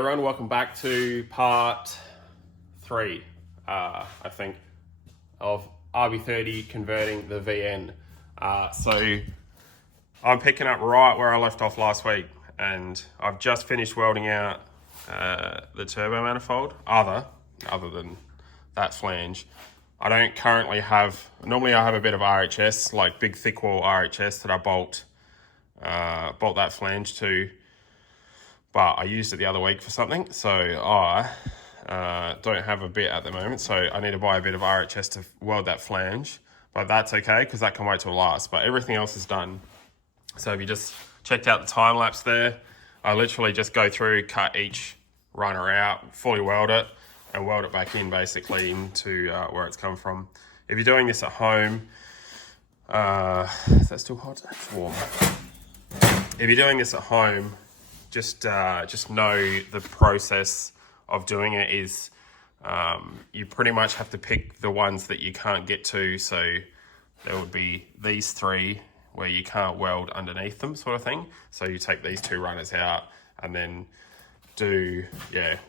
everyone, welcome back to part 3, I think, of RB30 converting the VN. So I'm picking up right where I left off last week, and I've just finished welding out the turbo manifold, other than that flange. I don't currently have, normally I have a bit of RHS, like big thick wall RHS that I bolt that flange to, but I used it the other week for something, so I don't have a bit at the moment, so I need to buy a bit of RHS to weld that flange, but that's okay because that can wait till last, but everything else is done. So if you just checked out the time lapse there, I literally just go through, cut each runner out, fully weld it, and weld it back in basically into where it's come from. If you're doing this at home, is that still hot? It's warm. If you're doing this at home, just know the process of doing it is you pretty much have to pick the ones that you can't get to. So there would be these 3 where you can't weld underneath them, sort of thing. So you take these 2 runners out and then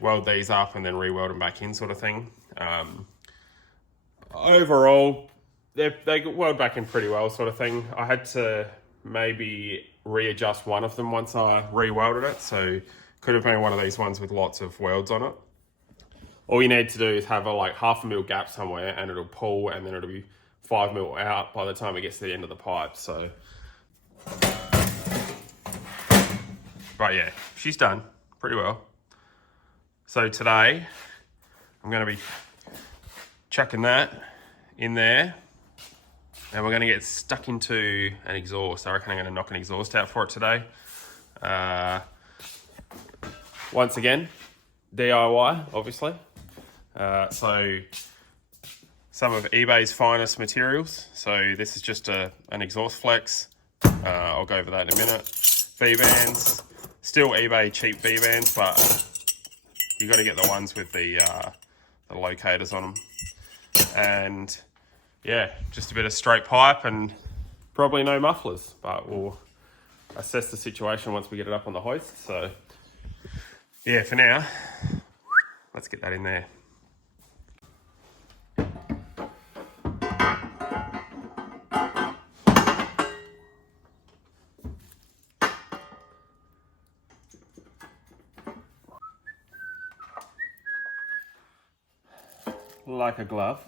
weld these up and then re-weld them back in, sort of thing. Overall, they weld back in pretty well, sort of thing. I had to maybe readjust one of them once I re-welded it, so could have been one of these ones with lots of welds on it. All you need to do is have a like 1/2 mil gap somewhere, and it'll pull, and then it'll be 5 mil out by the time it gets to the end of the pipe. So, but yeah, she's done pretty well. So today I'm going to be chucking that in there, and we're going to get stuck into an exhaust. I reckon I'm going to knock an exhaust out for it today. Once again, DIY, obviously. So some of eBay's finest materials. So this is just an exhaust flex. I'll go over that in a minute. V-bands, still eBay cheap V-bands, but you got to get the ones with the locators on them. And yeah, just a bit of straight pipe and probably no mufflers, but we'll assess the situation once we get it up on the hoist. So yeah, for now, let's get that in there. Like a glove.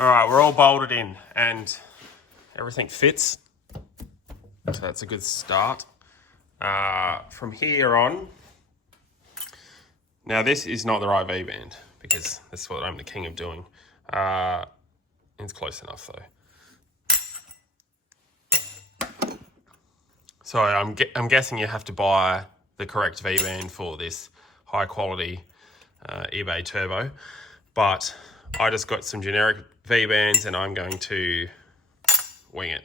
All right, we're all bolted in and everything fits. So that's a good start. From here on, now this is not the right V-band because that's what I'm the king of doing. It's close enough though. So I'm guessing you have to buy the correct V-band for this high quality eBay turbo, but I just got some generic V-bands and I'm going to wing it.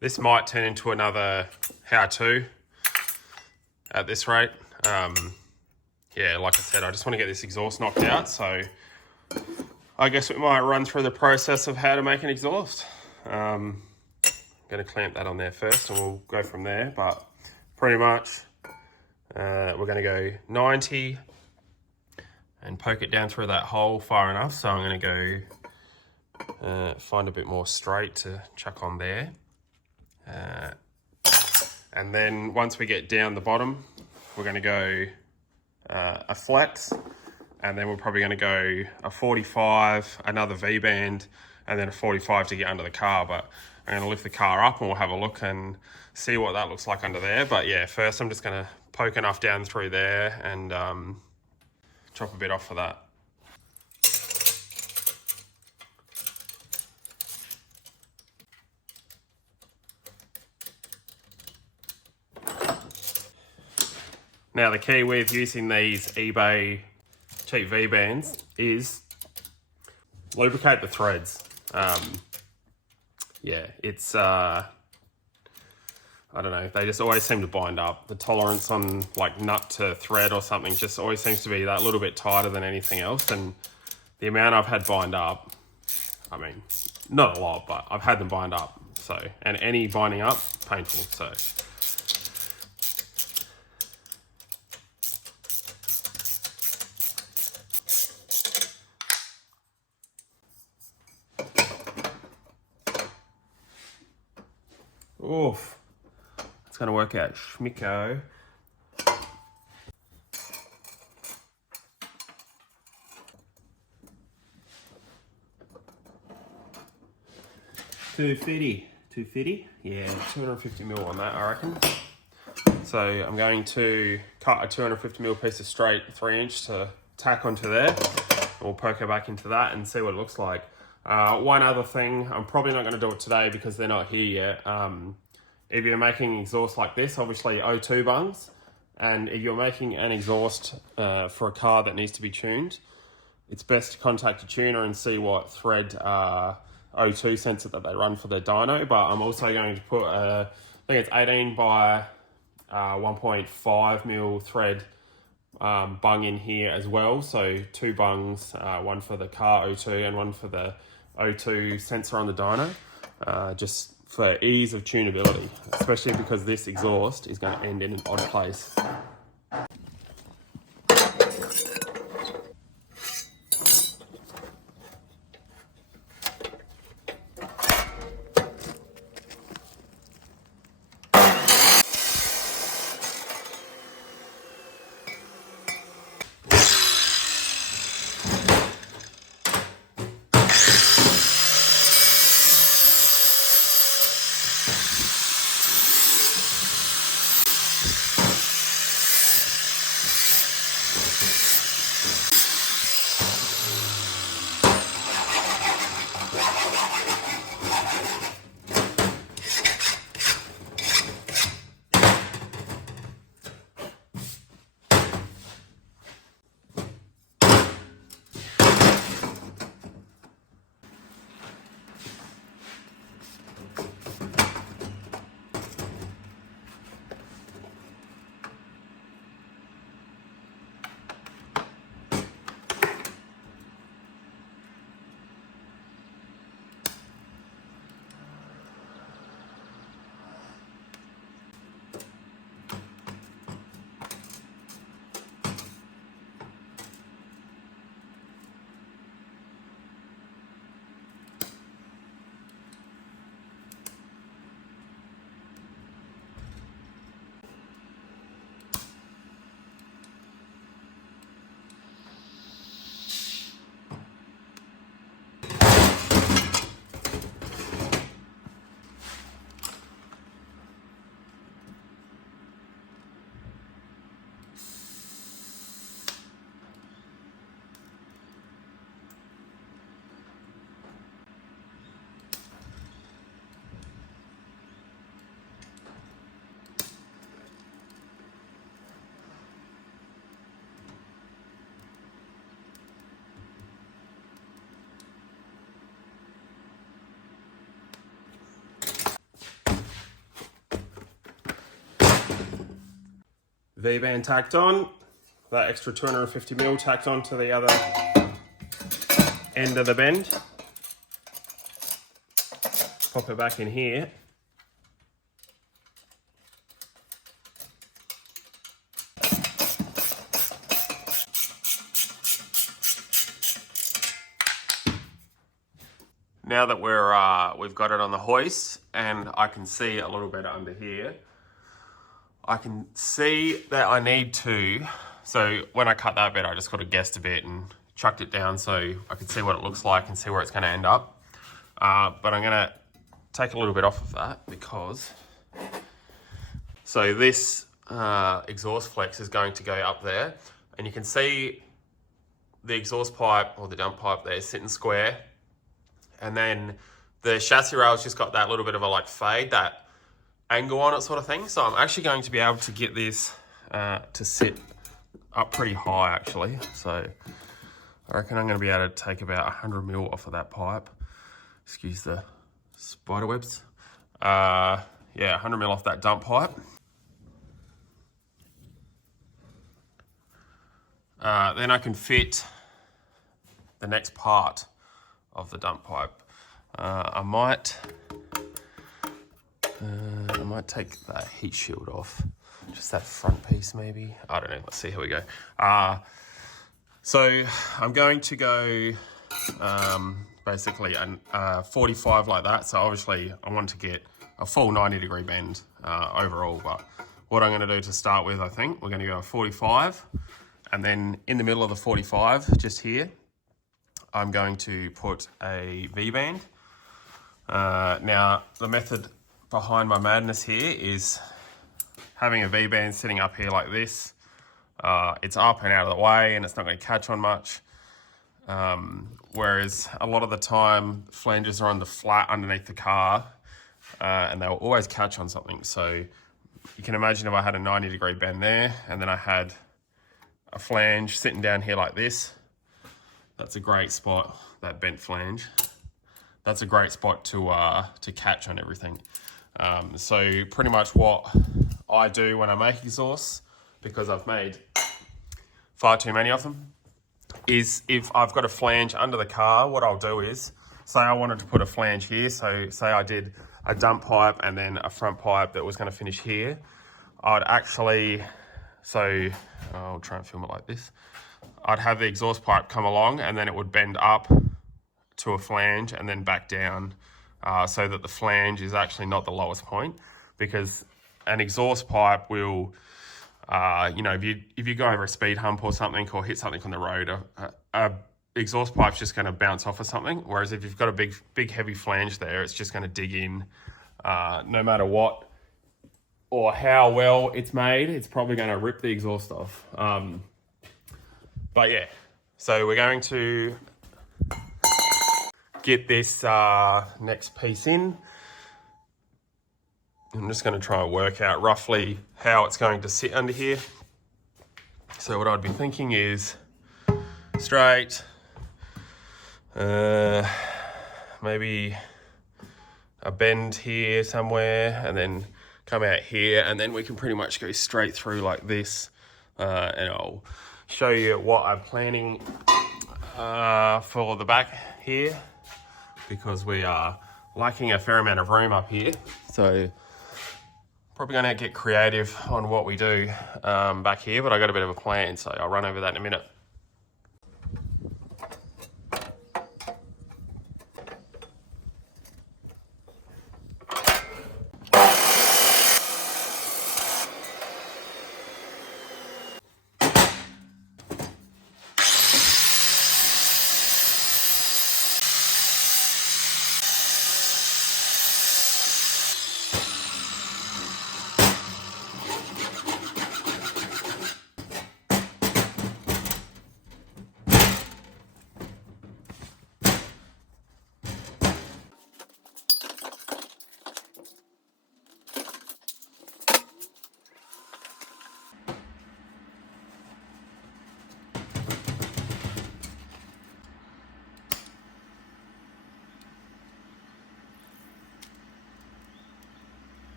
This might turn into another how-to at this rate. Yeah, like I said, I just want to get this exhaust knocked out, so I guess we might run through the process of how to make an exhaust. I'm going to clamp that on there first and we'll go from there, but pretty much we're going to go 90 and poke it down through that hole far enough, so I'm going to go find a bit more straight to chuck on there. And then once we get down the bottom, we're going to go a flex, and then we're probably going to go a 45, another V-band, and then a 45 to get under the car. But I'm going to lift the car up and we'll have a look and see what that looks like under there. But yeah, first I'm just going to poke enough down through there and chop a bit off for that. Now the key with using these eBay cheap V-bands is lubricate the threads. Yeah, it's, I don't know, they just always seem to bind up. The tolerance on like nut to thread or something just always seems to be that little bit tighter than anything else. And the amount I've had bind up, I mean, not a lot, but I've had them bind up. So, and any binding up, painful, so. Oof, it's gonna work out schmicko. $250, yeah, 250 mil on that, I reckon. So I'm going to cut a 250 mil piece of straight 3-inch to tack onto there. We'll poke it back into that and see what it looks like. One other thing, I'm probably not going to do it today because they're not here yet. If you're making exhaust like this, obviously O2 bungs, and if you're making an exhaust for a car that needs to be tuned, it's best to contact a tuner and see what thread O2 sensor that they run for their dyno. But I'm also going to put I think it's 18 by 1.5 mil thread bung in here as well. So 2 bungs, one for the car O2 and one for the O2 sensor on the dyno, just for ease of tunability, especially because this exhaust is going to end in an odd place. V-band tacked on, that extra 250 mil tacked on to the other end of the bend. Pop it back in here. Now that we've got it on the hoist and I can see a little bit under here, I can see that I need to, so when I cut that bit, I just got guessed a bit and chucked it down so I could see what it looks like and see where it's going to end up. But I'm going to take a little bit off of that because, so this exhaust flex is going to go up there, and you can see the exhaust pipe or the dump pipe there sitting square, and then the chassis rail's just got that little bit of a like fade, that angle on it sort of thing. So I'm actually going to be able to get this to sit up pretty high actually. So I reckon I'm going to be able to take about 100 mil off of that pipe. Excuse the spider webs. Yeah, 100 mil off that dump pipe. Then I can fit the next part of the dump pipe. I might take that heat shield off. Just that front piece maybe. I don't know, let's see how we go. So I'm going to go basically a 45 like that. So obviously I want to get a full 90-degree bend overall, but what I'm gonna do to start with, I think, we're gonna go a 45, and then in the middle of the 45, just here, I'm going to put a V-band. Now, the method behind my madness here is having a V-band sitting up here like this. It's up and out of the way and it's not going to catch on much. Whereas a lot of the time, flanges are on the flat underneath the car and they'll always catch on something. So you can imagine if I had a 90-degree bend there and then I had a flange sitting down here like this. That's a great spot, that bent flange. That's a great spot to catch on everything. So pretty much what I do when I make exhausts, because I've made far too many of them, is if I've got a flange under the car, what I'll do is, say I wanted to put a flange here, so say I did a dump pipe and then a front pipe that was going to finish here, I'd actually, so I'll try and film it like this. I'd have the exhaust pipe come along and then it would bend up to a flange and then back down, so that the flange is actually not the lowest point, because an exhaust pipe will, you know, if you go over a speed hump or something or hit something on the road, a exhaust pipe's just going to bounce off of something. Whereas if you've got a big heavy flange there, it's just going to dig in, no matter what or how well it's made, it's probably going to rip the exhaust off. But yeah, so we're going to get this next piece in. I'm just going to try and work out roughly how it's going to sit under here. So what I'd be thinking is straight, maybe a bend here somewhere, and then come out here, and then we can pretty much go straight through like this. And I'll show you what I'm planning for the back here, because we are lacking a fair amount of room up here. So probably going to get creative on what we do back here, but I got a bit of a plan, so I'll run over that in a minute.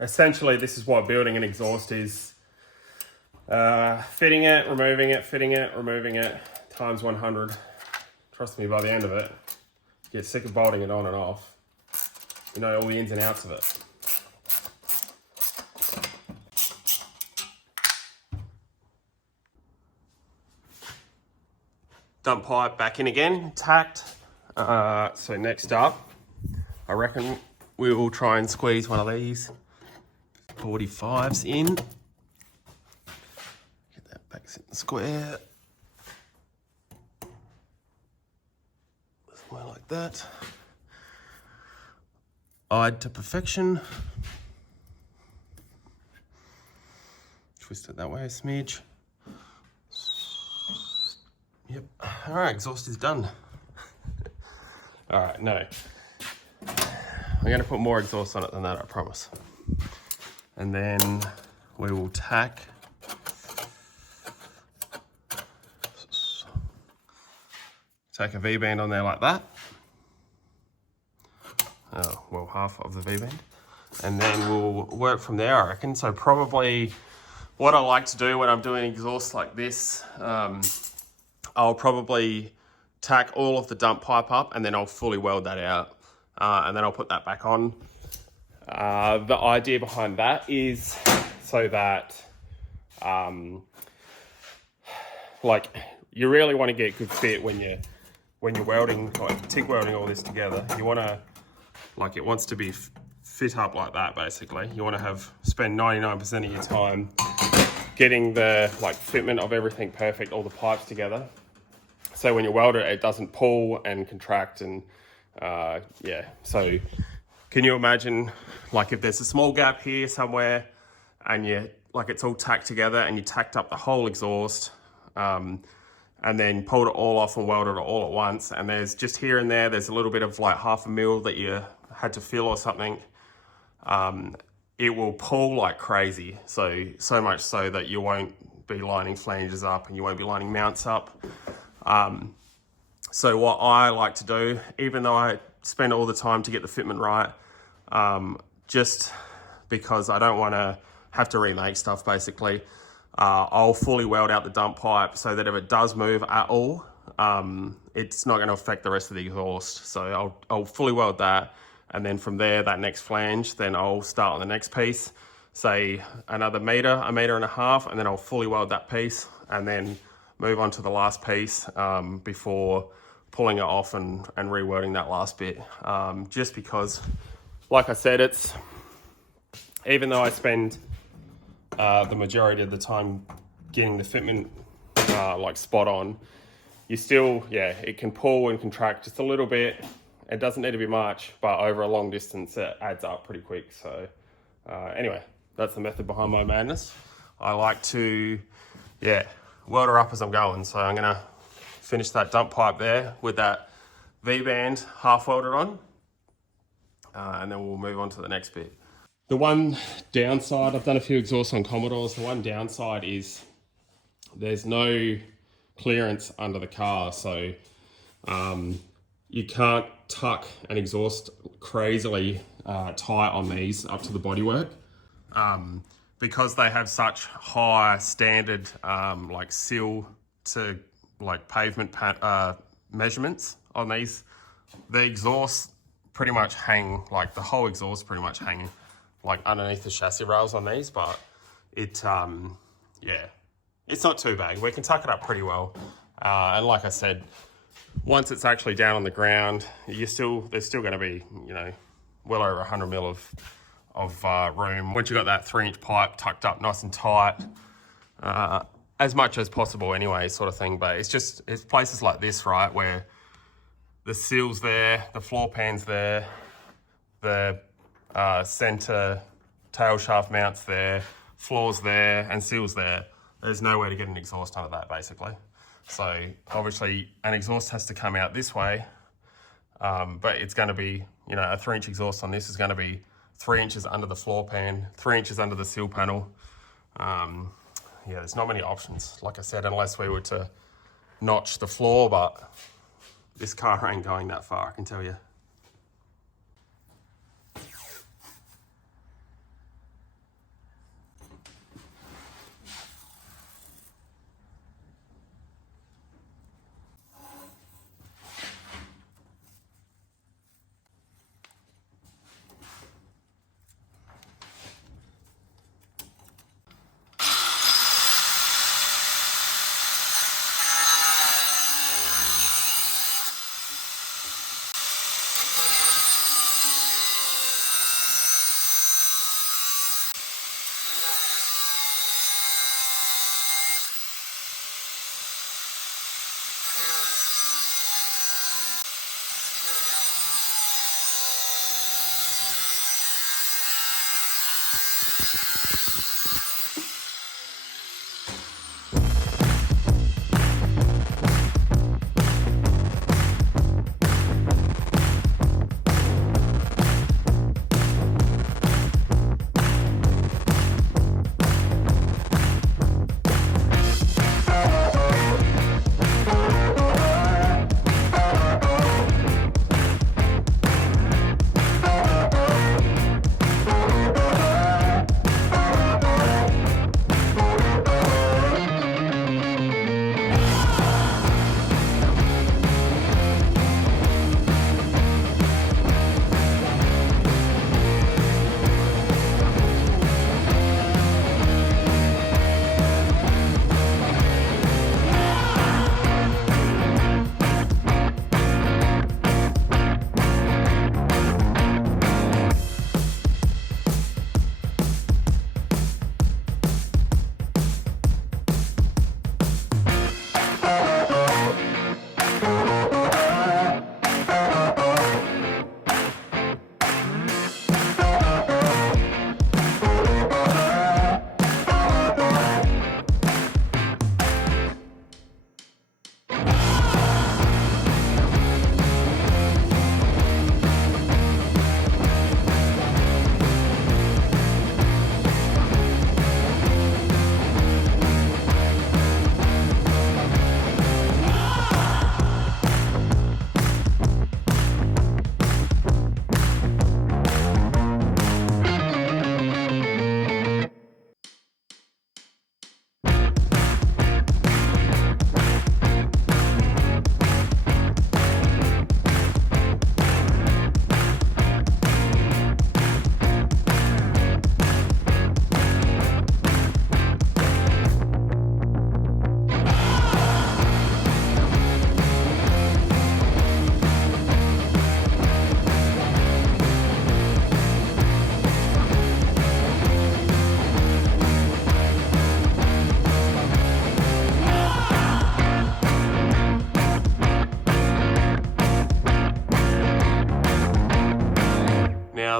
Essentially, this is what building an exhaust is. Fitting it, removing it, fitting it, removing it, times 100. Trust me, by the end of it, you get sick of bolting it on and off. You know all the ins and outs of it. Dump pipe back in again, tacked. So next up, I reckon we will try and squeeze one of these 45s in. Get that back sitting square. Somewhere like that. eyed to perfection. Twist it that way a smidge. Yep. All right, exhaust is done. All right, no. I'm going to put more exhaust on it than that, I promise. And then we will tack a V-band on there like that. Oh, well, half of the V-band. And then we'll work from there, I reckon. So probably what I like to do when I'm doing exhaust like this, I'll probably tack all of the dump pipe up and then I'll fully weld that out. And then I'll put that back on. The idea behind that is so that, like, you really want to get good fit when you're welding, like TIG welding all this together. You want to, like, it wants to be fit up like that, basically. You want to spend 99% of your time getting the, like, fitment of everything perfect, all the pipes together. So when you weld it, it doesn't pull and contract and, yeah. So can you imagine, like, if there's a small gap here somewhere and it's all tacked together and you tacked up the whole exhaust, and then pulled it all off and welded it all at once, and there's just here and there's a little bit of like 1/2 mil that you had to fill or something, it will pull like crazy. So much so that you won't be lining flanges up and you won't be lining mounts up. So what I like to do, even though I spend all the time to get the fitment right, just because I don't want to have to remake stuff, basically, I'll fully weld out the dump pipe so that if it does move at all, it's not going to affect the rest of the exhaust. So I'll fully weld that, and then from there, that next flange, then I'll start on the next piece, say another meter, 1.5 meters, and then I'll fully weld that piece, and then move on to the last piece before pulling it off and re-welding that last bit. Just because, like I said, even though I spend the majority of the time getting the fitment like spot on, you still, it can pull and contract just a little bit. It doesn't need to be much, but over a long distance, it adds up pretty quick. So anyway, that's the method behind my madness. I like to, weld her up as I'm going. So I'm gonna finish that dump pipe there with that V-band half welded on, and then we'll move on to the next bit. The one downside, I've done a few exhausts on Commodores, the one downside is there's no clearance under the car, so you can't tuck an exhaust crazily tight on these up to the bodywork. Because they have such high standard like sill to like pavement measurements on these, the exhausts pretty much hang, like the whole exhaust pretty much hang like underneath the chassis rails on these, but it's not too bad. We can tuck it up pretty well. And like I said, once it's actually down on the ground, there's still going to be, well over 100 mil of room. Once you've got that 3-inch pipe tucked up nice and tight, as much as possible anyway, sort of thing. But it's places like this, right, where the seal's there, the floor pan's there, the center tail shaft mounts there, floor's there, and seal's there. There's no way to get an exhaust out of that, basically. So obviously an exhaust has to come out this way, but it's going to be, a 3-inch exhaust on this is going to be 3 inches under the floor pan, 3 inches under the seal panel. There's not many options, like I said, unless we were to notch the floor, but this car ain't going that far, I can tell you.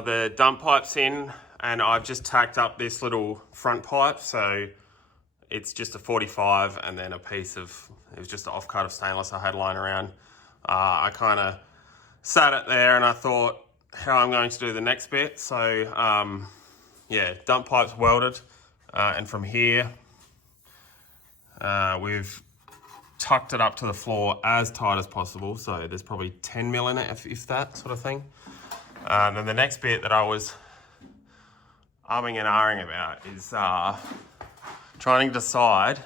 the dump pipes in, and I've just tacked up this little front pipe. So it's just a 45 and then a piece of, it was just an offcut of stainless I had lying around. I kind of sat it there and I thought how I'm going to do the next bit. So yeah, dump pipes welded, and from here we've tucked it up to the floor as tight as possible. So there's probably 10 mil in it, if that sort of thing. And then the next bit that I was umming and ahhing about is trying to decide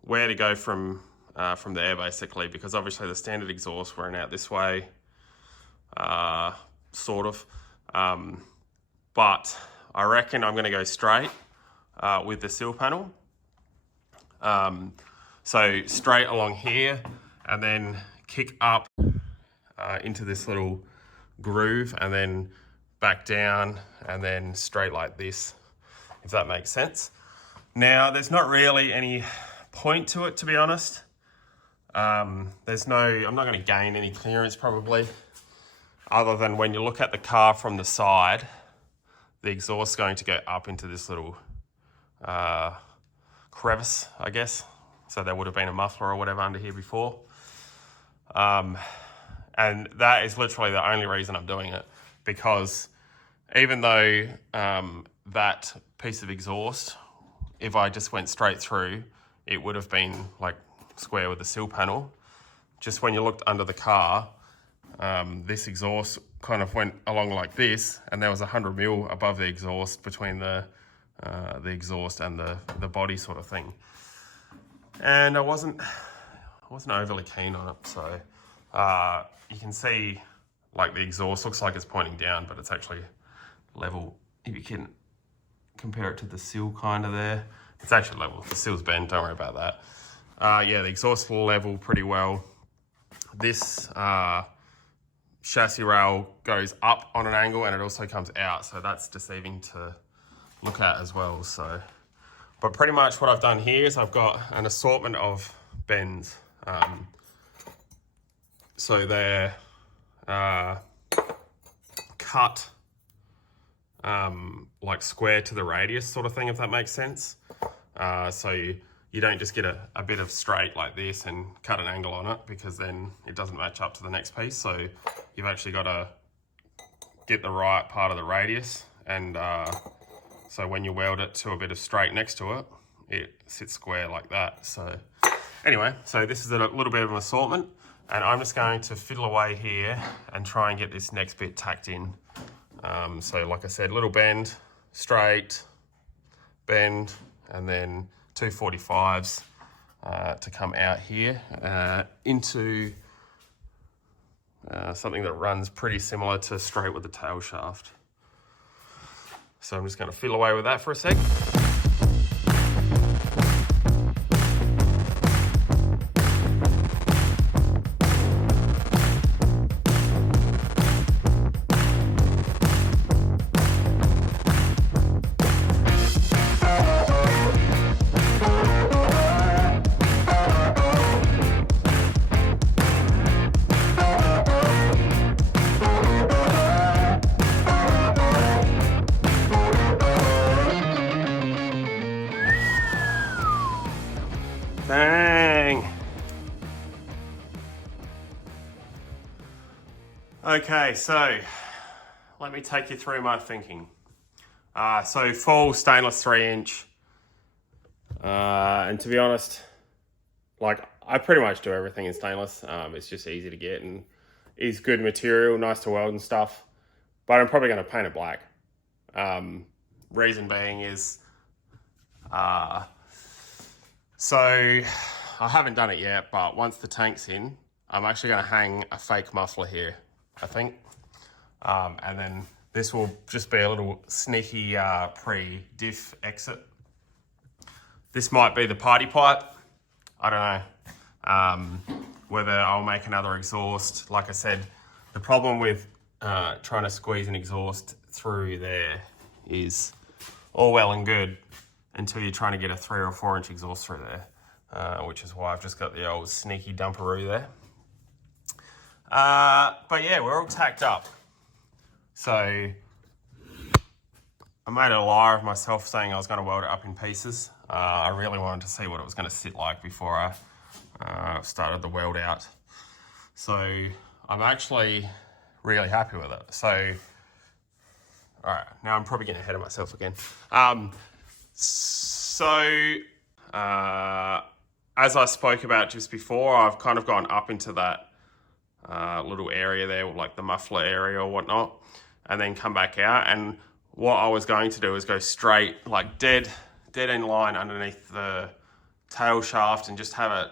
where to go from there, basically, because obviously the standard exhaust went out this way, sort of. But I reckon I'm going to go straight with the sill panel. So straight along here and then kick up into this little groove and then back down and then straight like this, if that makes sense. Now, there's not really any point to it, to be honest. I'm not going to gain any clearance probably, other than when you look at the car from the side, the exhaust is going to go up into this little crevice, I guess. So there would have been a muffler or whatever under here before. And that is literally the only reason I'm doing it, because even though that piece of exhaust, if I just went straight through, it would have been like square with the sill panel. Just when you looked under the car, this exhaust kind of went along like this, and there was 100 mil above the exhaust between the exhaust and the body sort of thing. And I wasn't overly keen on it. So you can see like the exhaust looks like it's pointing down, but it's actually level. If you can compare it to the sill kind of there, it's actually level. The sill's bent, don't worry about that. Yeah, the exhaust level pretty well. This chassis rail goes up on an angle and it also comes out, so that's deceiving to look at as well. So, but pretty much what I've done here is I've got an assortment of bends. So they're cut like square to the radius sort of thing, if that makes sense. So you don't just get a bit of straight like this and cut an angle on it, because then it doesn't match up to the next piece. So you've actually got to get the right part of the radius, and so when you weld it to a bit of straight next to it, it sits square like that. So anyway, so this is a little bit of an assortment, and I'm just going to fiddle away here and try and get this next bit tacked in. So like I said, little bend, straight, bend, and then 245s to come out here into something that runs pretty similar to straight with the tail shaft. So I'm just going to fiddle away with that for a sec. Dang. Okay, so let me take you through my thinking. So full stainless 3-inch, and to be honest, like I pretty much do everything in stainless. It's just easy to get and is good material, nice to weld and stuff. But I'm probably going to paint it black. Reason being is, so I haven't done it yet, but once the tank's in, I'm actually going to hang a fake muffler here, I think. And then this will just be a little sneaky pre-diff exit. This might be the party pipe. I don't know whether I'll make another exhaust. Like I said, the problem with trying to squeeze an exhaust through there is all well and good until you're trying to get a 3 or 4 inch exhaust through there, which is why I've just got the old sneaky dumperoo there. But yeah, we're all tacked up. So I made a liar of myself saying I was going to weld it up in pieces. I really wanted to see what it was going to sit like before I started the weld out. So I'm actually really happy with it. So, all right, now I'm probably getting ahead of myself again. As I spoke about just before, I've kind of gone up into that little area there, like the muffler area or whatnot, and then come back out. And what I was going to do is go straight, like dead end line underneath the tail shaft and just have it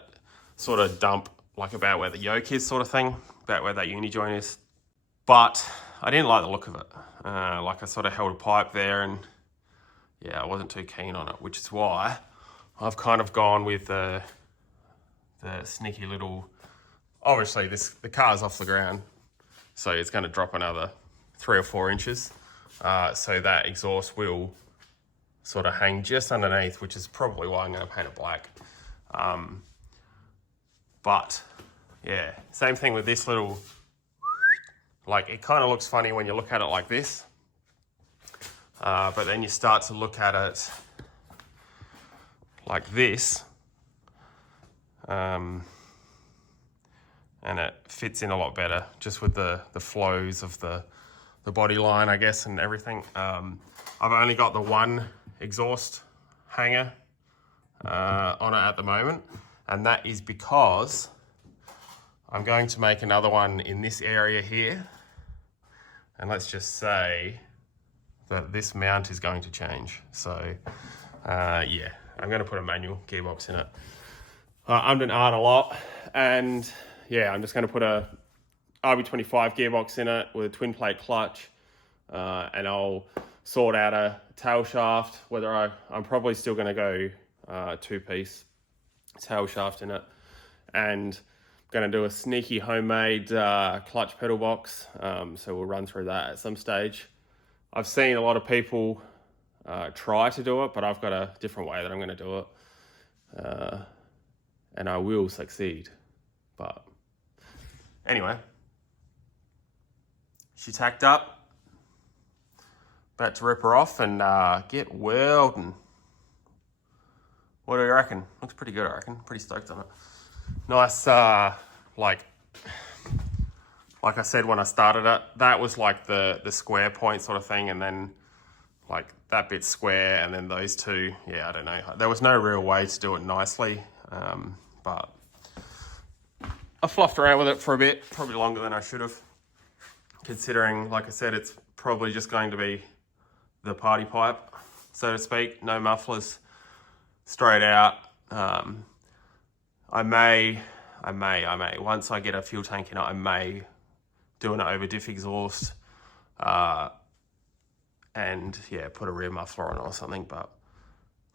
sort of dump like about where the yoke is, sort of thing, about where that uni joint is. But I didn't like the look of it. Like I sort of held a pipe there and yeah, I wasn't too keen on it, which is why I've kind of gone with the sneaky little, obviously the car's off the ground, so it's going to drop another 3 or 4 inches. So that exhaust will sort of hang just underneath, which is probably why I'm going to paint it black. But yeah, same thing with this little, like it kind of looks funny when you look at it like this. But then you start to look at it like this, and it fits in a lot better just with the flows of the body line, I guess, and everything. I've only got the one exhaust hanger on it at the moment, and that is because I'm going to make another one in this area here, and let's just say that this mount is going to change. So yeah, I'm going to put a manual gearbox in it. I'm doing art a lot, and yeah, I'm just going to put a RB25 gearbox in it with a twin plate clutch, and I'll sort out a tail shaft, whether I'm probably still going to go 2-piece tail shaft in it, and going to do a sneaky homemade clutch pedal box, so we'll run through that at some stage. I've seen a lot of people try to do it, but I've got a different way that I'm going to do it, and I will succeed. But anyway, she tacked up, about to rip her off and get welding. What do you reckon? Looks pretty good, I reckon. Pretty stoked on it. Nice, like I said when I started it, that was like the square point sort of thing, and then like that bit's square, and then those two, yeah, I don't know. There was no real way to do it nicely, but I fluffed around with it for a bit, probably longer than I should have, considering, like I said, it's probably just going to be the party pipe, so to speak, no mufflers, straight out. I may, once I get a fuel tank in it, I may do an over diff exhaust, and yeah, put a rear muffler on it or something, but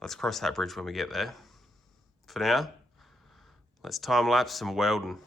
let's cross that bridge when we get there. For now, let's time lapse some welding.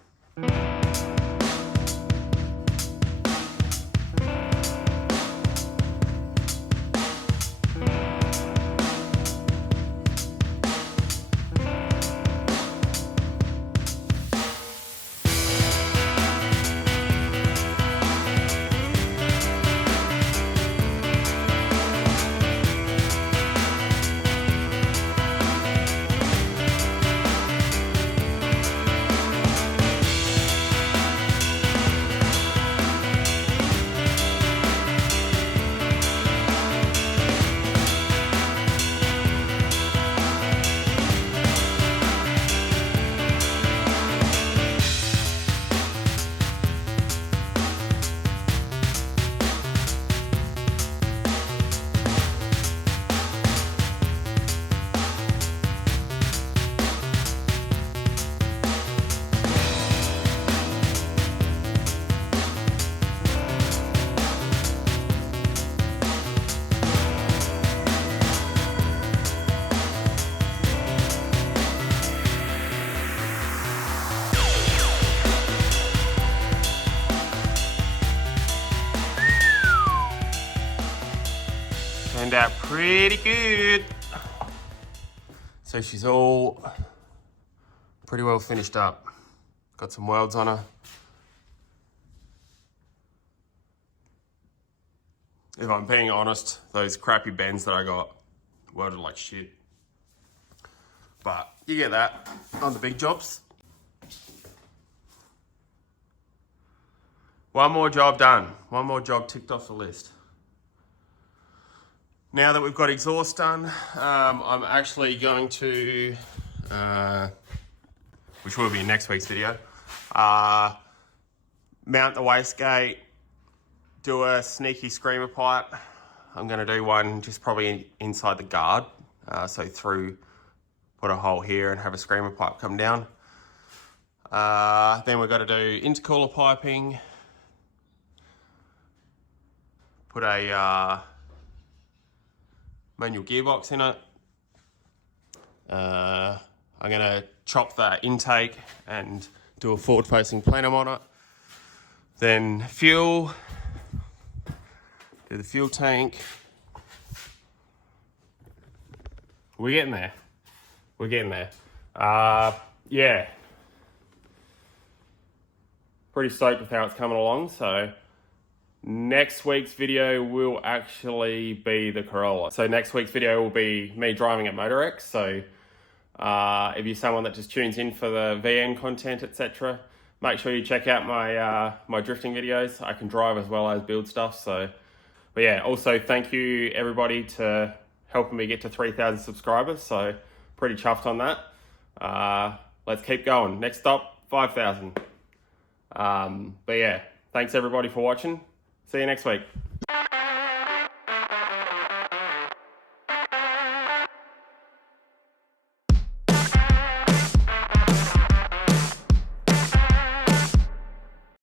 Turned out pretty good. So she's all pretty well finished up. Got some welds on her. if I'm being honest, those crappy bends that I got welded like shit. But you get that on the big jobs. One more job done. One more job ticked off the list. Now that we've got exhaust done, I'm actually going to, which will be in next week's video, mount the wastegate, do a sneaky screamer pipe. I'm going to do one just probably inside the guard, so put a hole here and have a screamer pipe come down. Then we've got to do intercooler piping, put a manual gearbox in it. I'm going to chop that intake and do a forward facing plenum on it. Then fuel, do the fuel tank. We're getting there. We're getting there. Yeah. Pretty stoked with how it's coming along. So next week's video will actually be the Corolla. So next week's video will be me driving at MotorX. So if you're someone that just tunes in for the VN content, etc., make sure you check out my drifting videos. I can drive as well as build stuff. So, but yeah, also thank you everybody to helping me get to 3,000 subscribers. So pretty chuffed on that. Let's keep going. Next stop, 5,000. But yeah, thanks everybody for watching. See you next week.